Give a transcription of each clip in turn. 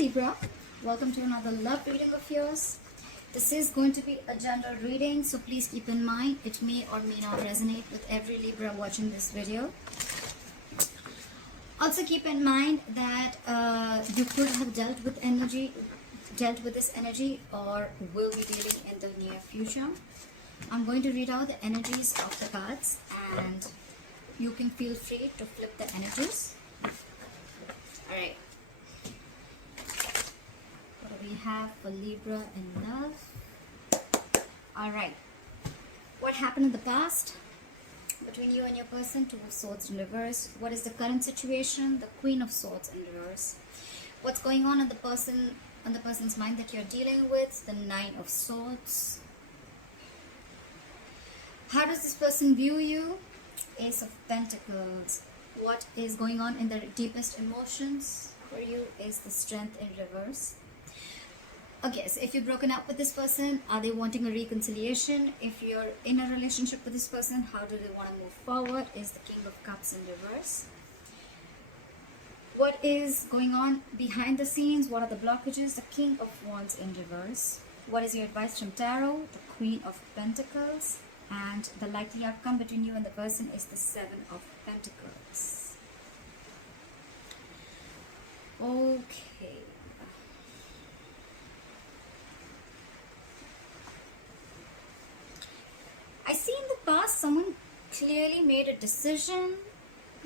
Libra, welcome to another love reading of yours. This is going to be a general reading, so please keep in mind it may or may not resonate with every Libra watching this video. Also keep in mind that you could have dealt with this energy, or will be dealing in the near future. I'm going to read out the energies of the cards, and you can feel free to flip the energies. Alright. What do we have for Libra in love? Alright. What happened in the past between you and your person? Two of Swords in reverse. What is the current situation? The Queen of Swords in reverse. What's going on in the person's mind that you're dealing with? The Nine of Swords. How does this person view you? Ace of Pentacles. What is going on in their deepest emotions for you is the Strength in reverse. Okay, so if you've broken up with this person, are they wanting a reconciliation? If you're in a relationship with this person, how do they want to move forward? Is the King of Cups in reverse. What is going on behind the scenes? What are the blockages? The King of Wands in reverse. What is your advice from Tarot? The Queen of Pentacles. And the likely outcome between you and the person is the Seven of Pentacles. Okay. I see in the past someone clearly made a decision.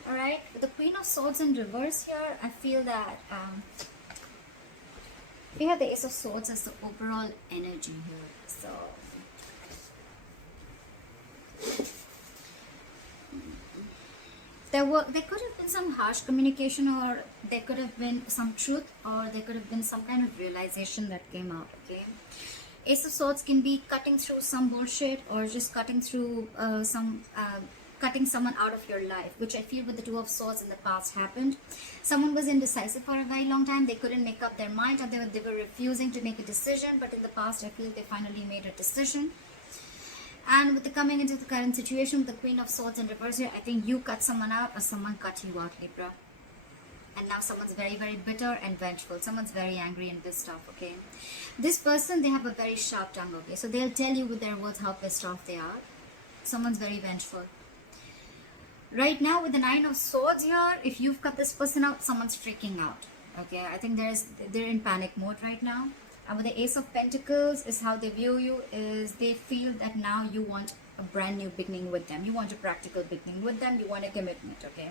Alright, with the Queen of Swords in reverse here, I feel that we have the Ace of Swords as the overall energy here. So there could have been some harsh communication, or there could have been some truth, or there could have been some kind of realization that came out. Okay, Ace of Swords can be cutting through some bullshit, or just cutting through cutting someone out of your life, which I feel with the Two of Swords in the past happened. Someone was indecisive for a very long time. They couldn't make up their mind, or they were refusing to make a decision, but in the past I feel they finally made a decision. And with the coming into the current situation with the Queen of Swords in reverse here, I think you cut someone out, or someone cut you out, Libra. And now someone's very, very bitter and vengeful. Someone's very angry and pissed off, okay? This person, they have a very sharp tongue, okay? So they'll tell you with their words how pissed off they are. Someone's very vengeful. Right now with the Nine of Swords here, if you've cut this person out, someone's freaking out, okay? I think they're in panic mode right now. And with the Ace of Pentacles is how they view you, is they feel that now you want a brand new beginning with them. You want a practical beginning with them. You want a commitment, okay?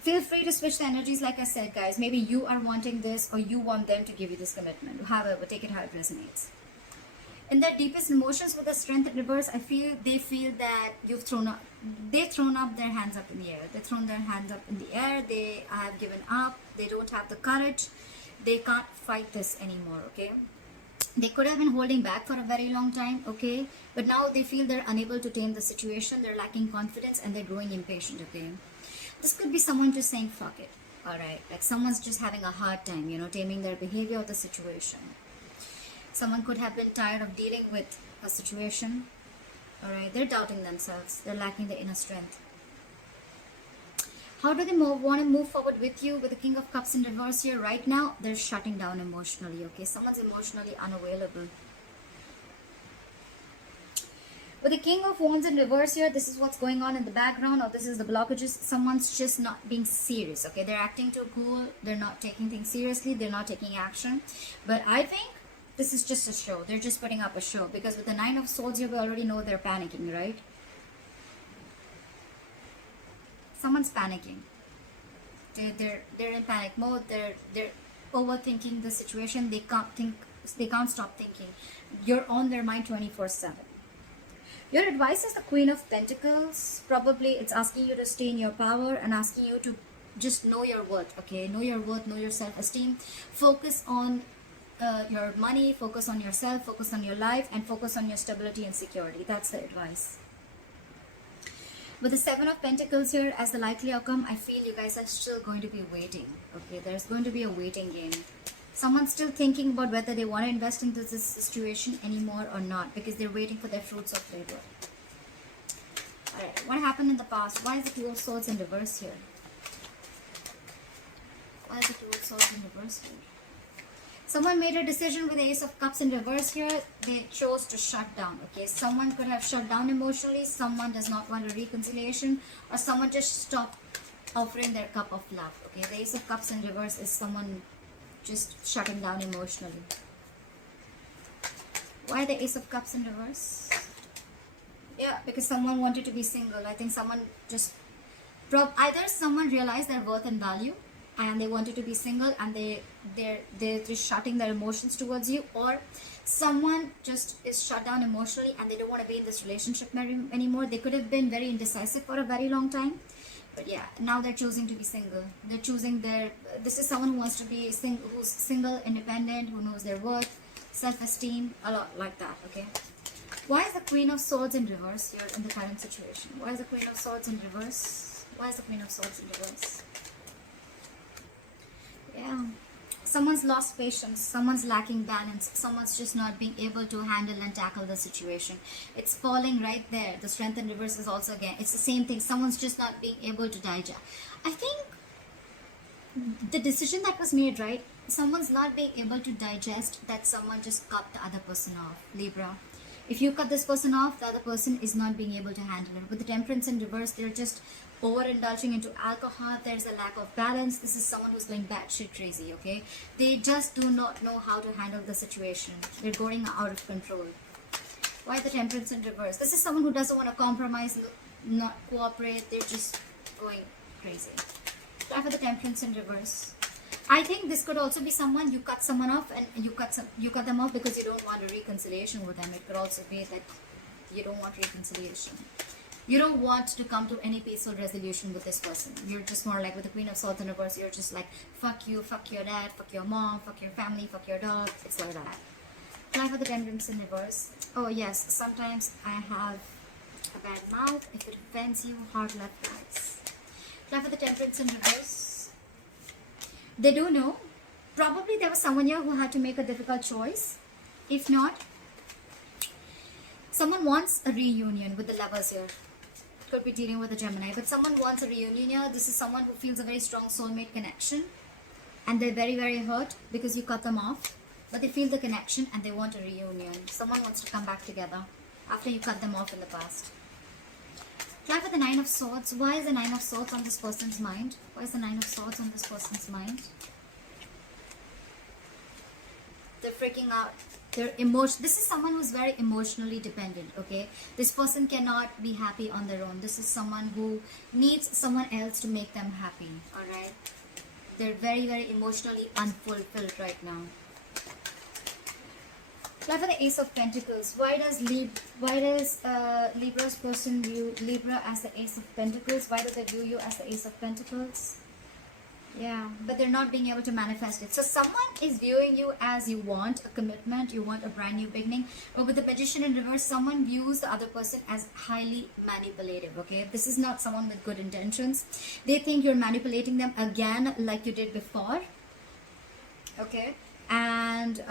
Feel free to switch the energies, like I said, guys. Maybe you are wanting this, or you want them to give you this commitment. However, take it how it resonates. In their deepest emotions with the Strength in reverse, I feel they feel that they've thrown up their hands up in the air. They've thrown their hands up in the air. They have given up. They don't have the courage. They can't fight this anymore, okay? They could have been holding back for a very long time, okay? But now they feel they're unable to tame the situation. They're lacking confidence, and they're growing impatient, okay? This could be someone just saying, fuck it, alright? Like someone's just having a hard time, taming their behavior or the situation. Someone could have been tired of dealing with a situation, alright? They're doubting themselves. They're lacking the inner strength. How do they want to move forward with you? With the King of Cups in reverse here, right now, they're shutting down emotionally, okay? Someone's emotionally unavailable. With the King of Wands in reverse here, this is what's going on in the background, or this is the blockages. Someone's just not being serious, okay? They're acting too cool. They're not taking things seriously. They're not taking action. But I think this is just a show. They're just putting up a show, because with the Nine of Swords here, we already know they're panicking, right? Someone's panicking. They're in panic mode. They're overthinking the situation. They can't stop thinking. You're on their mind 24/7. Your advice is the Queen of Pentacles. Probably it's asking you to stay in your power and asking you to just know your worth, okay? Know your worth, know your self-esteem. Focus on your money, focus on yourself, focus on your life, and focus on your stability and security. That's the advice. With the Seven of Pentacles here as the likely outcome, I feel you guys are still going to be waiting. Okay, there's going to be a waiting game. Someone's still thinking about whether they want to invest into this situation anymore or not, because they're waiting for their fruits of labor. Alright, what happened in the past? Why is the Two of Swords in reverse here? Why is the Two of Swords in reverse here? Someone made a decision with the Ace of Cups in reverse here. They chose to shut down. Okay, someone could have shut down emotionally. Someone does not want a reconciliation, or someone just stopped offering their cup of love. Okay, the Ace of Cups in reverse is someone just shutting down emotionally. Why the Ace of Cups in reverse? Yeah, because someone wanted to be single. I think someone just either someone realized their worth and value and they wanted to be single, and they're just shutting their emotions towards you, or someone just is shut down emotionally and they don't want to be in this relationship anymore. They could have been very indecisive for a very long time, but yeah, now they're choosing to be single. They're choosing this is someone who wants to be who's single, independent, who knows their worth, self-esteem, a lot like that. Okay, why is the Queen of Swords in reverse here in the current situation? Why is the Queen of Swords in reverse? Why is the Queen of Swords in reverse? Yeah, someone's lost patience, someone's lacking balance, someone's just not being able to handle and tackle the situation. It's falling right there. The Strength in reverse is also, again, it's the same thing. Someone's just not being able to digest. I think the decision that was made, right? Someone's not being able to digest that someone just cut the other person off. Libra, if you cut this person off, the other person is not being able to handle it. With the Temperance in reverse, they're just overindulging into alcohol. There's a lack of balance. This is someone who's going batshit crazy. Okay, they just do not know how to handle the situation. They're going out of control. Why the Temperance in reverse? This is someone who doesn't want to compromise, not cooperate. They're just going crazy. Try for the Temperance in reverse. I think this could also be someone, you cut someone off and you cut them off because you don't want a reconciliation with them. It could also be that you don't want reconciliation. You don't want to come to any peaceful resolution with this person. You're just more like with the Queen of Swords in reverse, you're just like, fuck you, fuck your dad, fuck your mom, fuck your family, fuck your dog. It's like that. Try for the Temperance in reverse. Oh yes, sometimes I have a bad mouth. If it offends you, hard left eyes. Try for the Temperance in reverse. They do know. Probably there was someone here who had to make a difficult choice. If not, someone wants a reunion with the Lovers here. Could be dealing with a Gemini, but someone wants a reunion here. This is someone who feels a very strong soulmate connection, and they're very, very hurt because you cut them off, but they feel the connection and they want a reunion. Someone wants to come back together after you cut them off in the past. Try for the Nine of Swords. Why is the Nine of Swords on this person's mind? Why is the Nine of Swords on this person's mind? They're freaking out. This is someone who's very emotionally dependent. Okay, this person cannot be happy on their own. This is someone who needs someone else to make them happy. All right, they're very, very emotionally unfulfilled right now. Try for the Ace of Pentacles. Why does Libra's person view Libra as the Ace of Pentacles? Why do they view you as the Ace of Pentacles? Yeah, but they're not being able to manifest it. So someone is viewing you as you want a commitment, you want a brand new beginning. But with the Magician in reverse, someone views the other person as highly manipulative. Okay, this is not someone with good intentions. They think you're manipulating them again like you did before. Okay, and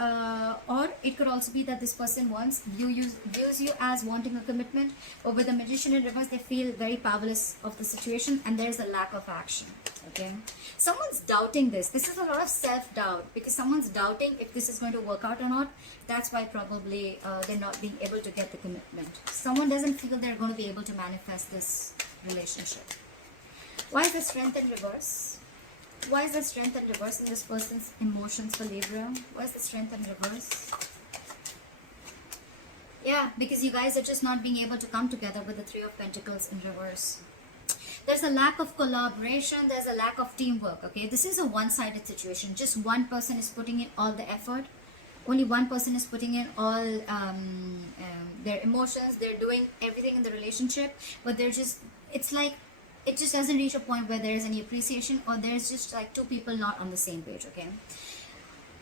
or it could also be that this person views you as wanting a commitment. But with the Magician in reverse, they feel very powerless of the situation and there's a lack of action. Okay, someone's doubting this. This is a lot of self-doubt because someone's doubting if this is going to work out or not. That's why probably they're not being able to get the commitment. Someone doesn't feel they're going to be able to manifest this relationship. Why is the Strength in reverse? Why is the Strength in reverse in this person's emotions for Libra? Why is the Strength in reverse? Yeah, because you guys are just not being able to come together with the Three of Pentacles in reverse. There's a lack of collaboration. There's a lack of teamwork. Okay, this is a one-sided situation. Just one person is putting in all the effort. Only one person is putting in all their emotions. They're doing everything in the relationship, but they're just, it's like, it just doesn't reach a point where there is any appreciation, or there's just like two people not on the same page. Okay,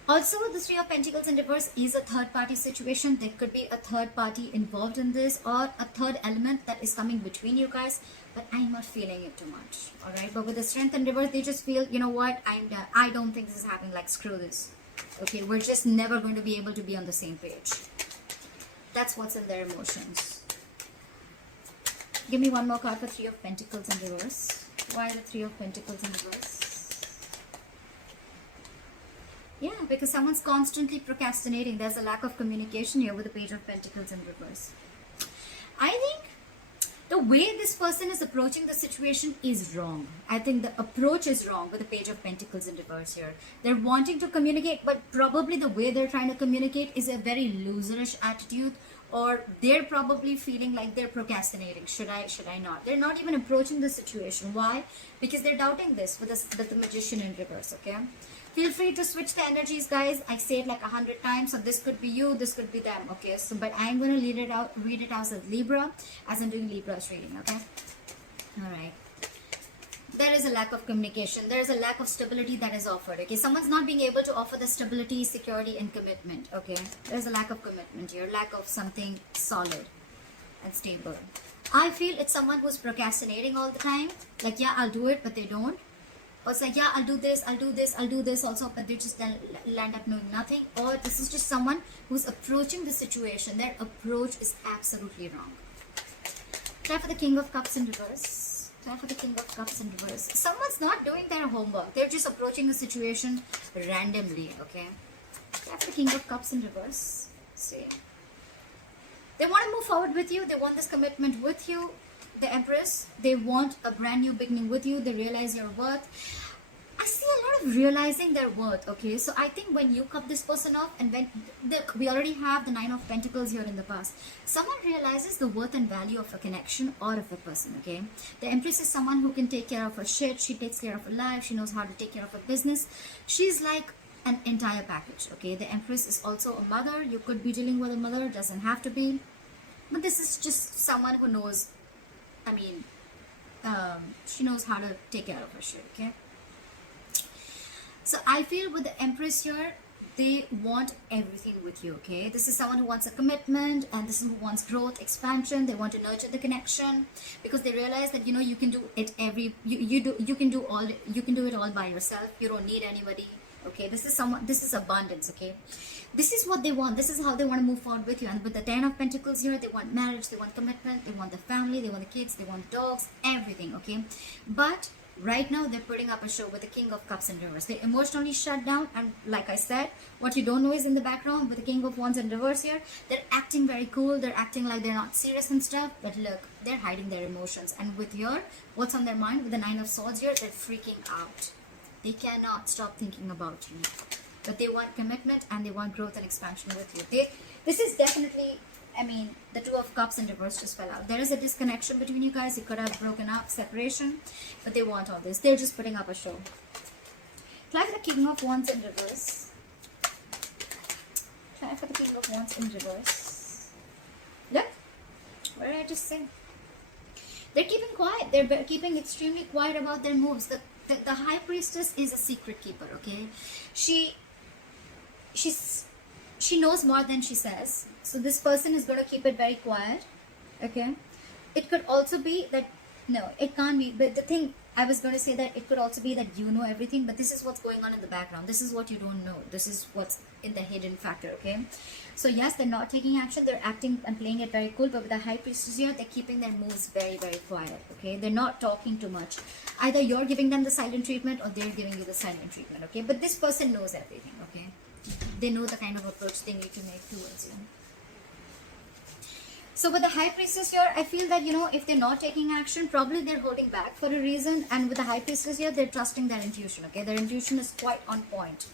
also the Three of Pentacles in reverse is a third party situation. There could be a third party involved in this, or a third element that is coming between you guys, but I'm not feeling it too much. All right, but with the Strength in reverse, they just feel, you know what, I'm done. I don't think this is happening. Like, screw this. Okay, we're just never going to be able to be on the same page. That's what's in their emotions. Give me one more card for Three of Pentacles in reverse. Why the Three of Pentacles in reverse? Because someone's constantly procrastinating. There's a lack of communication here with the Page of Pentacles in reverse. I think the way this person is approaching the situation is wrong. I think the approach is wrong with the Page of Pentacles in reverse here. They're wanting to communicate, but probably the way they're trying to communicate is a very loserish attitude, or they're probably feeling like they're procrastinating. Should I not? They're not even approaching the situation. Why? Because they're doubting this with the Magician in reverse, okay? Feel free to switch the energies, guys. I say it like 100 times, so this could be you, this could be them, okay? So, but I'm going to read it out as Libra, as I'm doing Libra's reading, okay? All right. There is a lack of communication. There is a lack of stability that is offered, okay? Someone's not being able to offer the stability, security, and commitment, okay? There's a lack of commitment here, lack of something solid and stable. I feel it's someone who's procrastinating all the time. Like, yeah, I'll do it, but they don't. Or it's like, yeah, I'll do this, I'll do this, I'll do this also, but they just land up knowing nothing. Or this is just someone who's approaching the situation. Their approach is absolutely wrong. Try for the King of Cups in reverse. Try for the King of Cups in reverse. Someone's not doing their homework. They're just approaching the situation randomly, okay? Try for the King of Cups in reverse. See. They want to move forward with you. They want this commitment with you. The Empress, they want a brand new beginning with you. They realize your worth. I see a lot of realizing their worth, okay? So I think when you cut this person off, and when we already have the Nine of Pentacles here in the past, someone realizes the worth and value of a connection or of a person, okay? The Empress is someone who can take care of her shit. She takes care of her life. She knows how to take care of her business. She's like an entire package, okay? The Empress is also a mother. You could be dealing with a mother, doesn't have to be. But this is just someone who knows, I mean, she knows how to take care of her shit, okay? So I feel with the Empress here, they want everything with you, okay? This is someone who wants a commitment, and this is who wants growth, expansion. They want to nurture the connection because they realize that, you know, you can do it you can do it all by yourself. You don't need anybody, okay? This is abundance, okay? This is what they want. This is how they want to move forward with you. And with the Ten of Pentacles here, they want marriage, they want commitment, they want the family, they want the kids, they want dogs, everything, okay? But right now, they're putting up a show with the King of Cups in reverse. They emotionally shut down, and like I said, what you don't know is in the background with the King of Wands in reverse here, they're acting very cool, they're acting like they're not serious and stuff, but look, they're hiding their emotions. And with here, what's on their mind with the Nine of Swords here, they're freaking out. They cannot stop thinking about you. But they want commitment and they want growth and expansion with you. This is definitely, I mean, the Two of Cups in reverse just fell out. There is a disconnection between you guys. You could have broken up, separation, but they want all this. They're just putting up a show. Try for the King of Wands in reverse. Try for the King of Wands in reverse. Look, what did I just say? They're keeping quiet. They're keeping extremely quiet about their moves. The High Priestess is a secret keeper, okay? She knows more than she says. So this person is going to keep it very quiet, okay? It could also be that, no, it can't be. But the thing, I was going to say that it could also be that you know everything, but this is what's going on in the background. This is what you don't know. This is what's in the hidden factor, okay? So yes, they're not taking action. They're acting and playing it very cool, but with the High Priestess here, they're keeping their moves very, very quiet, okay? They're not talking too much. Either you're giving them the silent treatment or they're giving you the silent treatment, okay? But this person knows everything, okay? They know the kind of approach they need to make towards you. So with the High Priestess here, I feel that, you know, if they're not taking action, probably they're holding back for a reason. And with the High Priestess here, they're trusting their intuition, okay? Their intuition is quite on point.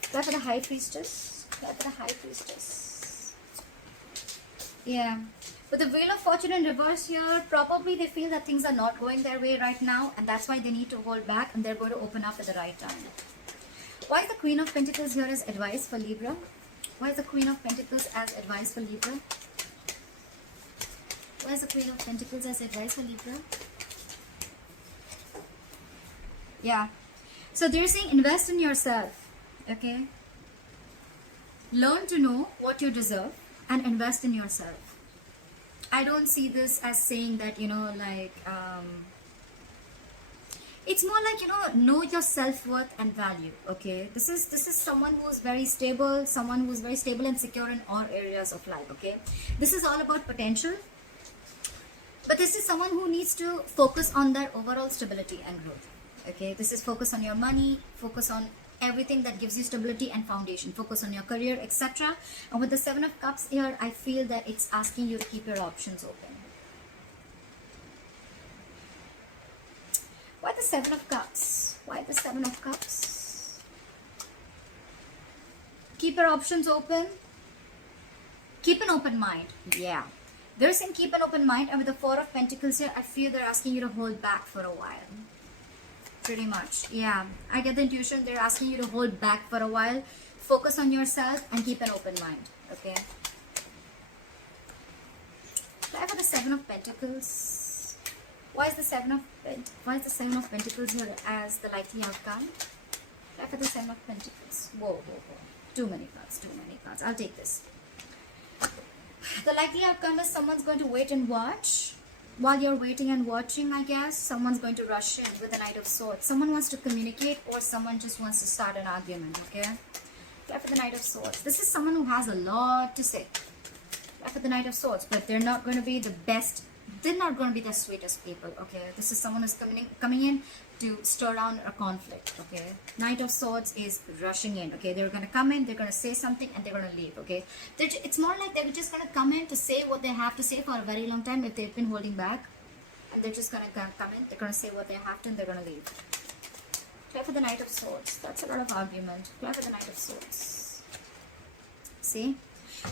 Try for the High Priestess. Try for the High Priestess. Yeah. With the Wheel of Fortune in reverse here, probably they feel that things are not going their way right now. And that's why they need to hold back, and they're going to open up at the right time. Why is the Queen of Pentacles here as advice for Libra? Why is the Queen of Pentacles as advice for Libra? Why is the Queen of Pentacles as advice for Libra? Yeah. So they're saying invest in yourself. Okay. Learn to know what you deserve and invest in yourself. I don't see this as saying that, you know, like, it's more like, you know your self-worth and value, okay? This is someone who's very stable, someone who's very stable and secure in all areas of life, okay? This is all about potential. But this is someone who needs to focus on their overall stability and growth, okay? This is focus on your money, focus on everything that gives you stability and foundation. Focus on your career, etc. And with the Seven of Cups here, I feel that it's asking you to keep your options open. Why the Seven of Cups? Why the Seven of Cups? Keep your options open. Keep an open mind. Yeah. They're saying keep an open mind. And with the Four of Pentacles here, I feel they're asking you to hold back for a while. Pretty much. Yeah. I get the intuition. They're asking you to hold back for a while. Focus on yourself and keep an open mind. Okay. Try for the Seven of Pentacles. Why is the Seven of Pentacles here as the likely outcome? Try for the Seven of Pentacles. Whoa, whoa, whoa. Too many cards, too many cards. I'll take this. The likely outcome is someone's going to wait and watch. While you're waiting and watching, I guess, someone's going to rush in with the Knight of Swords. Someone wants to communicate or someone just wants to start an argument, okay? Try for the Knight of Swords. This is someone who has a lot to say. Try for the Knight of Swords, but they're not going to be the best. They're not going to be the sweetest people, okay? This is someone who's coming in to stir down a conflict, okay? Knight of Swords is rushing in, okay? They're going to come in, they're going to say something, and they're going to leave, okay? It's more like they're just going to come in to say what they have to say for a very long time if they've been holding back. And they're just going to come in, they're going to say what they have to, and they're going to leave. Try for the Knight of Swords. That's a lot of argument. Try for the Knight of Swords. See?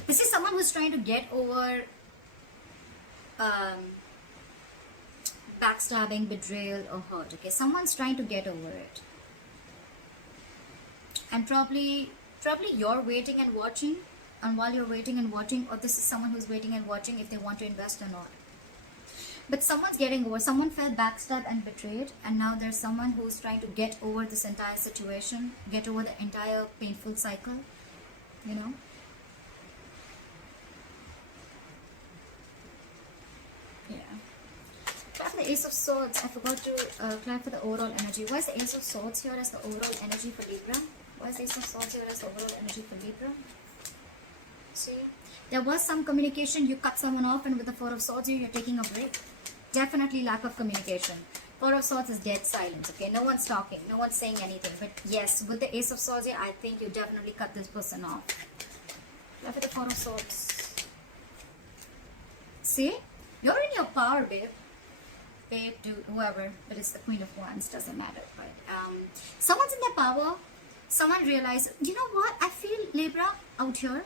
This is someone who's trying to get over backstabbing, betrayal, or hurt. Okay, someone's trying to get over it, and probably you're waiting and watching. And while you're waiting and watching, or this is someone who's waiting and watching if they want to invest or not. But someone's getting over. Someone felt backstabbed and betrayed, and now there's someone who's trying to get over this entire situation, get over the entire painful cycle. You know. Yeah. Try for the Ace of Swords. I forgot to try for the overall energy. Why is the Ace of Swords here as the overall energy for Libra? Why is the Ace of Swords here as the overall energy for Libra? See? There was some communication. You cut someone off, and with the Four of Swords here, you're taking a break. Definitely lack of communication. Four of Swords is dead silence, okay? No one's talking. No one's saying anything. But yes, with the Ace of Swords here, I think you definitely cut this person off. Try for the Four of Swords. See? You're in your power, babe. Babe, dude, whoever, but it's the Queen of Wands, doesn't matter. But someone's in their power. Someone realizes, you know what? I feel Libra out here.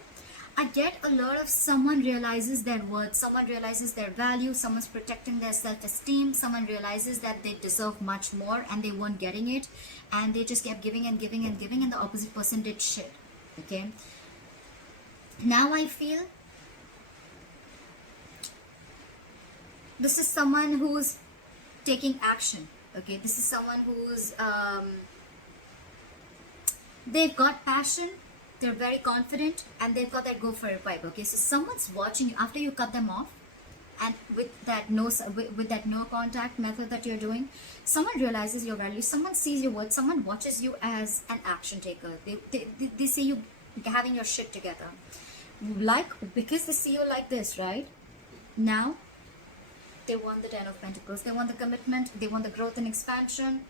I get a lot of someone realizes their worth, someone realizes their value, someone's protecting their self-esteem, someone realizes that they deserve much more and they weren't getting it, and they just kept giving and giving and giving, and the opposite person did shit. Okay. Now I feel this is someone who's taking action. Okay, this is someone who's they've got passion, they're very confident, and they've got that go for it vibe. Okay, so someone's watching you after you cut them off, and with that no contact method that you're doing, someone realizes your value, someone sees your worth, someone watches you as an action taker. They see you having your shit together, like, because they see you like this, right? Now they want the Ten of Pentacles. They want the commitment. They want the growth and expansion.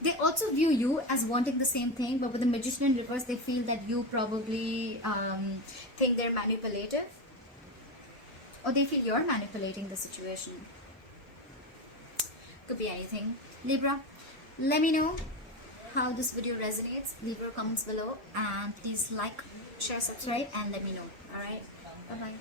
They also view you as wanting the same thing, but with the Magician in reverse, they feel that you probably think they're manipulative, or they feel you're manipulating the situation. Could be anything. Libra, let me know how this video resonates. Leave your comments below, and please like, share, subscribe, and let me know. Alright, bye bye.